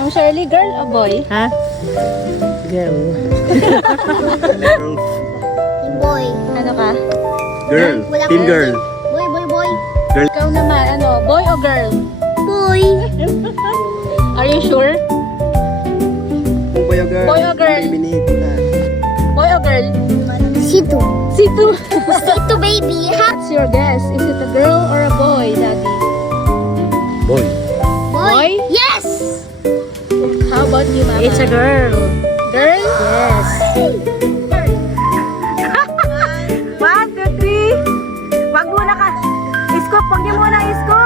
Ang Shirley, girl o boy? Ha? Girl. Girl. Boy. Ano ka? Girl. Wala Team ka. girl. Boy, boy, boy. Ikaw naman, ano, boy o girl? Boy. Are you sure? Boy o girl? Boy o girl? Baby ni Tita. Boy o girl? Situ. Situ. Situ, baby. Ha? What's your guess? Is it a girl or a boy, Daddy? Boy. Boy? Yes. How about you, Mama? It's a girl. girl? Yes. 1, 2, 3. Wag muna ka. Iskop, wag niyo muna iskop.